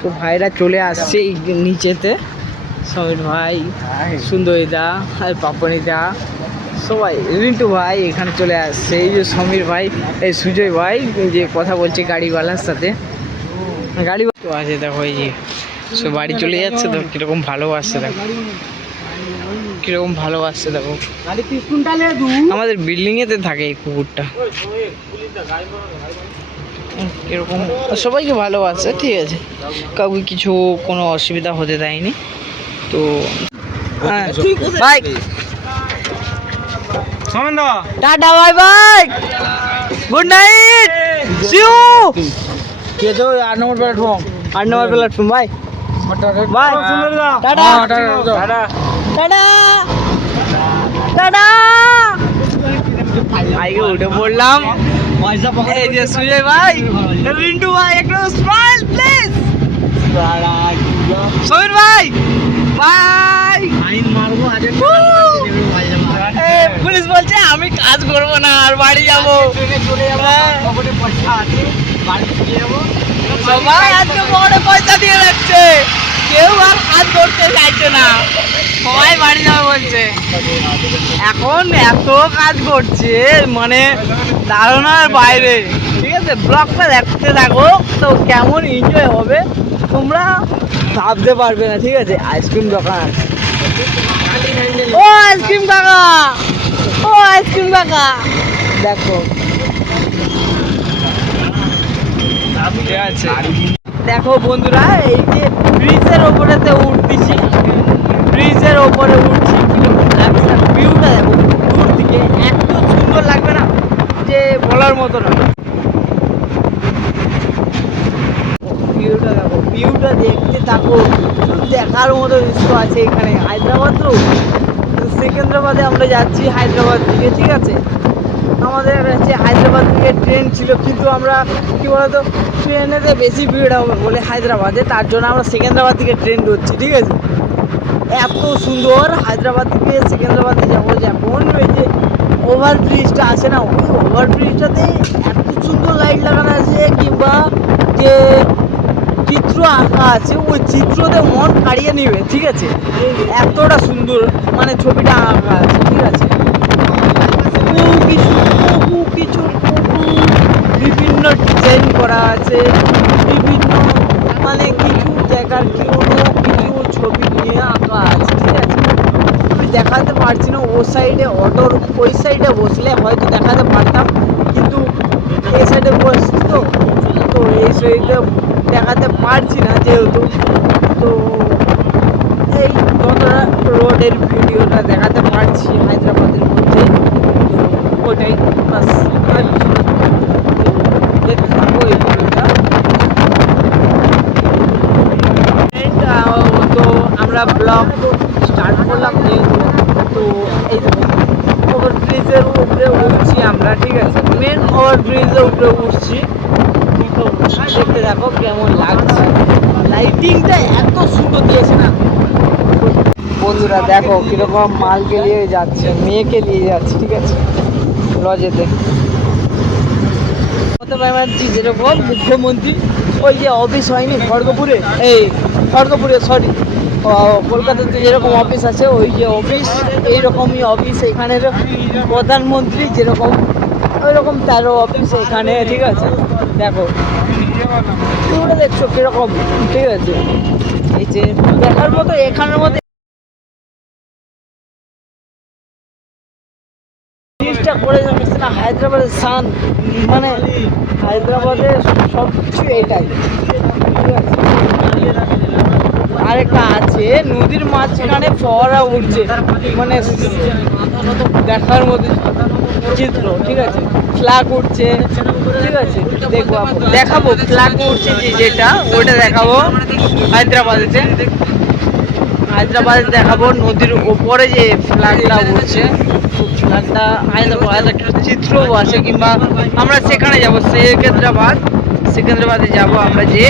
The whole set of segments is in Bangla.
তো ভাইরা চলে আসছে এই নিচেতে। সমীর ভাই সুন্দরীদা আর পাপনিদা। সবাই রিন্টু ভাই এখানে চলে আসছে। এই যে সমীর ভাই এই সুজয় ভাই যে কথা বলছে গাড়িওয়ালার সাথে। গাড়ি তো আছে দেখো এই যে। সব বাড়ি চলে যাচ্ছে তো কীরকম ভালোবাসছে দেখো। কীরকম ভালোবাসছে দেখো। আমাদের বিল্ডিংয়েতে থাকে এই কুকুরটা। এরকম সবাইকে ভালোবাসে ঠিক আছে। কাউকে কিছু কোনো অসুবিধা হতে দেয়নি। তো হ্যাঁ, bye tata bye bye. Good night. See you কে তো আট নম্বর প্ল্যাটফর্ম। আট নম্বর platform bye. Bye. Tata tata. Tata আইগে উঠে পড়লাম। এই যে সুজয় ভাই রিন্টু ভাই একটু স্মাইল প্লিজ সমীর ভাই বাই পুলিশ বলছে আমি কাজ করব না আর বাড়ি যাব। হ্যাঁ। সবাই আজকে বড় পয়সা দিয়ে রাখছে কেউ আর কাজ করতে চাইছে না। সবাই বাড়ি যাবে বলছে। এখন এত কাজ করছে মানে ধারণার বাইরে। ঠিক আছে, ব্লগটা দেখতে থাকো, তো কেমন এনজয় হবে তোমরা ভাবতে পারবে না, ঠিক আছে? আইসক্রিম দোকান। ও আইসক্রিম কাকা! ও আইসক্রিম কাকা! দেখো। ঠিক আছে। দেখো বন্ধুরা, এই যে ব্রিজের ওপরেতে উঠতেছি। ব্রিজের ওপরে উঠছি। ভিউটা দেখো দূর থেকে এত সুন্দর লাগবে না, যে বলার মতো না। ভিউটা দেখো ভিউটা দেখতে থাকো। দেখার মতো দৃশ্য আছে এখানে, হায়দ্রাবাদ তো। সেকেন্দ্রাবাদে আমরা যাচ্ছি হায়দ্রাবাদ থেকে ঠিক আছে? আমাদের হচ্ছে হায়দ্রাবাদ থেকে ট্রেন ছিল, কিন্তু আমরা কি বলতো ট্রেনেতে বেশি ভিড় হবে বলে হায়দ্রাবাদে, তার জন্য আমরা সেকেন্দ্রাবাদ থেকে ট্রেন ধরছি, ঠিক আছে? এত সুন্দর হায়দ্রাবাদ থেকে সেকেন্দ্রাবাদে যাব যেমন ওই যে ওভার ব্রিজটা আছে না, ওই ওভার ব্রিজটাতে এত সুন্দর লাইট লাগানো আছে কিংবা যে চিত্র আঁকা আছে, ওই চিত্রতে মন কাড়িয়ে নেবে, ঠিক আছে? এতটা সুন্দর মানে ছবিটা আঁকা আছে, ঠিক আছে বহু কিছু বহু কিছু বহু বিভিন্ন ডিজাইন করা আছে। বিভিন্ন মানে কিছু জায়গার কোনো কিছু ছবি নিয়ে আঁকা আছে, ঠিক আছে? আমি দেখাতে পারছি না, ও সাইডে অটোর, ওই সাইডে বসলে হয়তো দেখাতে পারতাম, কিন্তু এই সাইডে বসছি তো তো এই সাইডে দেখাতে পারছি না যেহেতু। তো এই যতটা রোডের ভিডিওটা দেখাতে পারছি হায়দ্রাবাদের মধ্যে ওটাই বাস আর কিছু না। তো দেখতে থাকো এই ভিডিওটা And, আহ, তো ব্লগ স্টার্ট করলাম যেহেতু, তো এই ওভার ব্রিজের উপরে উঠছি আমরা, ঠিক আছে? মেন ওভার ব্রিজের উপরে উঠছি। দেখতে দেখো কেমন লাগছে। লাইটিংটা এত সুন্দর দিয়েছে না। বন্ধুরা, দেখো কীরকম মালকে নিয়ে যাচ্ছে, মেয়েকে নিয়ে যাচ্ছে, ঠিক আছে? লজেতে যেরকম মুখ্যমন্ত্রী, ওই যে অফিস হয়নি, খড়গপুরে, এই, খড়গপুরে সরি কলকাতাতে যেরকম অফিস আছে, ওই যে অফিস এইরকমই অফিস এখানের প্রধানমন্ত্রী যেরকম ওই রকম অফিস এখানে, ঠিক আছে দেখো, তোমরা দেখছ কীরকম, ঠিক আছে এই যে দেখার মতো এখানের মধ্যে জিনিসটা হায়দ্রাবাদের সান মানে হায়দ্রাবাদের সব কিছু এটাই, ঠিক আছে? আরেকটা আছে, নদীর মাঝখানে ফোয়ারা উঠছে মানে দেখার মধ্যে চিত্র, ঠিক আছে? ফ্ল্যাগ উঠছে ঠিক আছে? দেখব দেখাবো, ফ্ল্যাগ উঠছে যে যেটা ওটা দেখাবো। হায়দ্রাবাদেতে হায়দ্রাবাদে দেখাবো, নদীর ওপরে যে ফ্ল্যাগটা উঠছে ফ্ল্যাগটা হায়দ্রাবাদ চিত্রও আছে কিংবা আমরা সেখানে যাব যাব, সেকেন্দ্রাবাদ। সেকেন্দ্রাবাদে যাব, আমরা যে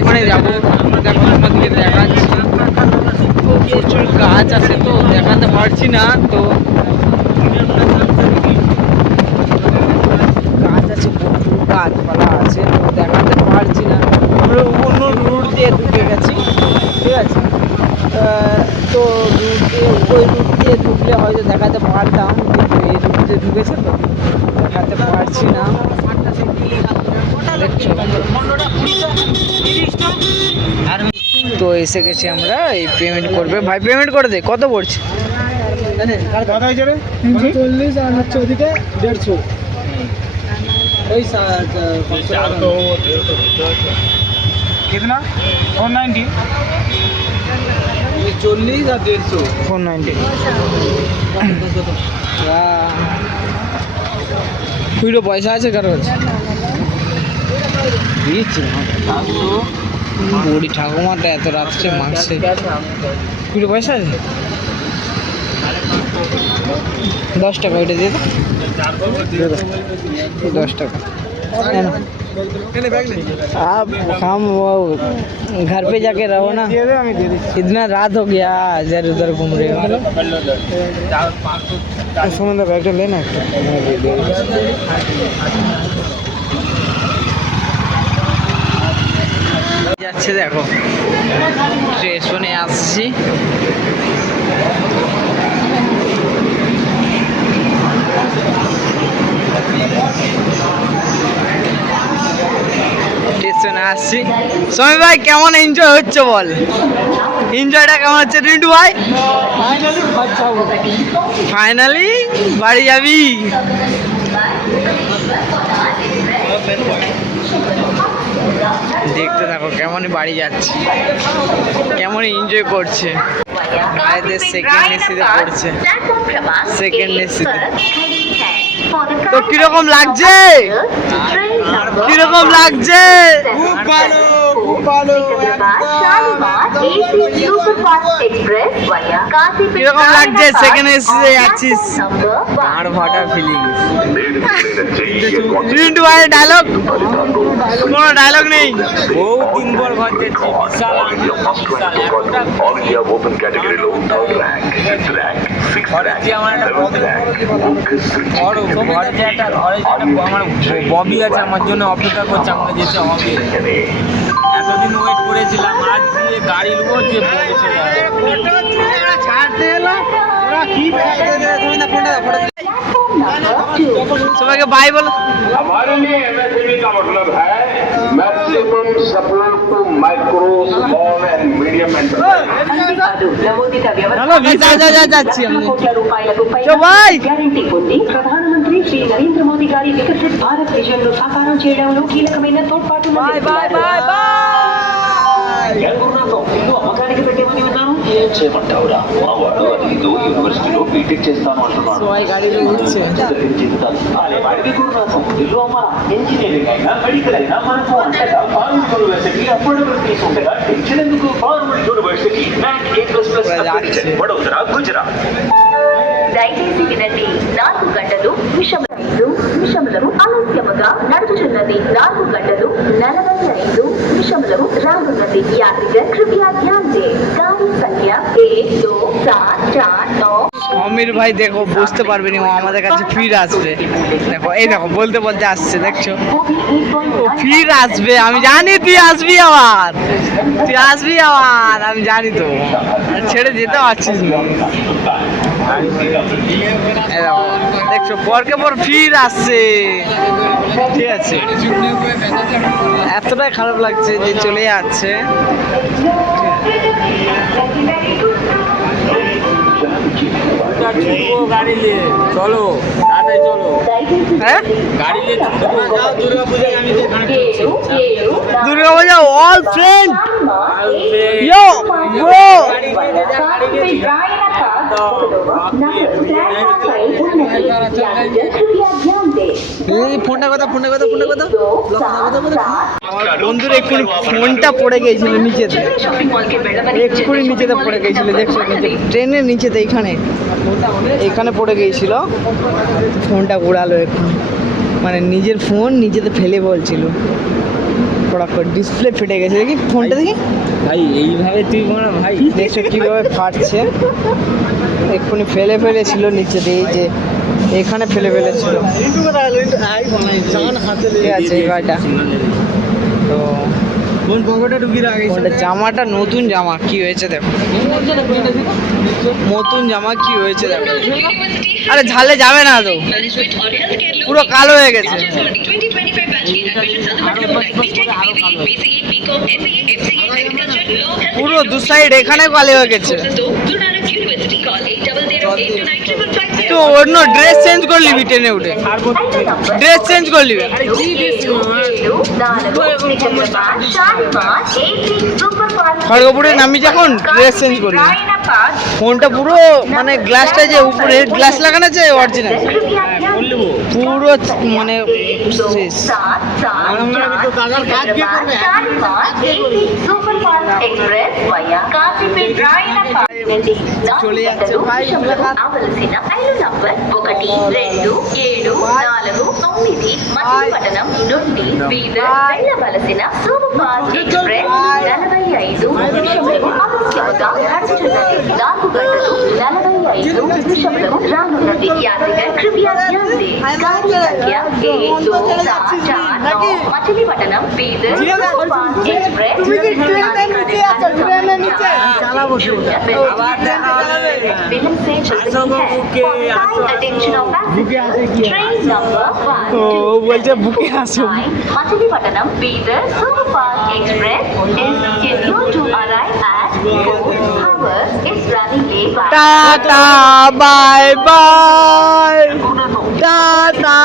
ওখানে যাব। দেখো তোমাদেরকে দেখাচ্ছি। তো প্রচুর গাছ আছে তো, দেখাতে পারছি না, তো গাছ আছে, প্রচুর গাছপালা আছে, তো দেখাতে পারছি না। আমরা অন্য রুট দিয়ে ঢুকে গেছি, ঠিক আছে? তো রুট দিয়ে, ওই রুট দিয়ে ঢুকলে হয়তো দেখাতে পারতাম, কিন্তু এই রুট দিয়ে ঢুকেছে তো, দেখাতে পারছি না। তো এসে গেছি আমরা এই পেমেন্ট করবে ভাই পেমেন্ট করে দে কত পড়ছে চল্লিশ আর হচ্ছে ওদিকে দেড়শো ওই কিতনা ফোর নাইনটি চল্লিশ আর দেড়শো ফোর নাইনটি কুড়ো পয়সা আছে কারও কাছে দিয়েছি বুড়ি ঠাকুমাটা এত রাত্রে মাংসে কুড়ি পয়সা আছে দশ টাকা ওইটা দিয়ে দাও दस टका है ना आप काम वो घर पे जाके रहो ना দিয়ে দে আমি দিয়ে দিচ্ছি इतना रात हो गया इधर उधर घूम रहे हो সুমন দা ব্যাগটা যাচ্ছে দেখো। স্টেশনে আসছি। স্টেশনে আসছি। সময় ভাই কেমন এনজয় হচ্ছে বল? এনজয়টা কেমন হচ্ছে রিন্টু ভাই? ফাইনালি বাড়ি যাবি? দেখতে থাকো কেমনই বাড়ি যাচ্ছে। কেমন এনজয় করছে। ভাইদের সেকেন্ড এসিতে পড়ছে। সেকেন্ড এসিতে তো কীরকম লাগছে? কীরকম লাগছে? খুব ভালো। কীরকম লাগছে? সেকেন্ড এসিতে যাচ্ছিস। আর ভাটা ফিলিং রিন্টু ভাই ডায়লগ কোনো ডায়লগ নেই? বহু ঘর যাচ্ছি বিশাল আমার ঘর যে একটা ঘরে আমার ববি আছে আমার জন্য অপেক্ষা করছে আমাকে যেতে হবে। এতদিন ওয়েট করেছিলাম আজ দিয়ে গাড়ি নেবো যে ছাড়তে এলো সবাইকে বাই বলো যাচ্ছি সবাই తీసుకుని శ్రీ నరేంద్ర మోదీ గారి వికసిత్ భారత్ విజయంలో సాకారం చేయడంలో కీలకమైన తోడ్పాటు చేస్తాను ভাই দেখো, বুঝতে পারবে না ও আমাদের কাছে ফির আসবে। দেখো, এই দেখো, বলতে বলতে আসছে, দেখছ? ও ফির আসবে, আমি জানি তুই আসবি আবার। তুই আসবি আবার, আমি জানি তো। ছেড়ে যেতে পারছিস না। দেখছ, পরকে পর ফির আসছে। ঠিক আছে। এতটাই খারাপ লাগছে যে চলে যাচ্ছে। গাড়ি চলো চলো হ্যাঁ গাড়ি নিয়ে দুর্গা পূজা অল ফ্রেন্ড ফোনটা কথা ফোনটা কথা বন্ধুর এক্ষুনি ফোনটা পড়ে নিচেতে। নিচেতে পড়ে ট্রেনের নিচেতে এইখানে এখানে পড়ে গিয়েছিল ফোনটা উড়ালো এখন। মানে নিজের ফোন নিজেতে ফেলে বলছিল। পড়া করে ডিসপ্লে ফেটে গেছে। দেখি ফোনটা দেখি। ভাই এইভাবে তুই মানে ভাই। দেখছ কীভাবে ফাটছে। এক্ষুনি ফেলে ফেলেছিল নিচে দিয়ে যে এখানে ফেলে ফেলেছিল। ঠিক আছে এই গাড়িটা তো কোন পকেটে ঢুকি রাখিস? জামাটা নতুন জামা কি হয়েছে দেখো। নতুন জামা কি হয়েছে দেখো। আরে ঝালে যাবে না তো। পুরো কালো হয়ে গেছে। পুরো দু সাইড এখানে কালো হয়ে গেছে। অন্য ড্রেস চেঞ্জ করে নিবি টেনে উঠে। ড্রেস চেঞ্জ করে নিবি। খড়গপুরে নামি যখন ড্রেস চেঞ্জ করবি। ফোনটা পুরো মানে গ্লাসটা যে উপরে গ্লাস লাগানো আছে অরিজিনাল পুরো মানে వెళ్ళి నాలుగు గంటలు నంబర్ ఒకటి రెండు ఏడు నాలుగు తొమ్మిది మచిలీపట్నం నుండి బీదర్ వెళ్ళవలసిన సూపర్ఫాస్ట్ ఎక్స్ప్రెస్ నలభై ఐదు సంఖ్య ఏడు మచిలీపట్నం বলছে বুকে হাসো Machilipatnam Bidar superfast express is scheduled to arrive at 4 hours is running late by Tata bye bye Tata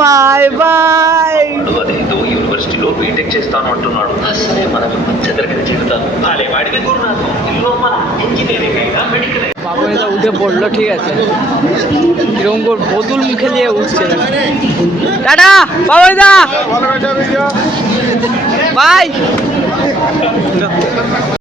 bye bye ఏదో యూనివర్సిటీలో బీటెక్ చేస్తాను అంటున్నాడు అసలే మనం మధ్య తరగతి করতাম আরে উঠে পড়ল ঠিক আছে কিরম করে বোতল মুখে নিয়ে উঠছে টাটা বাবুদা বাই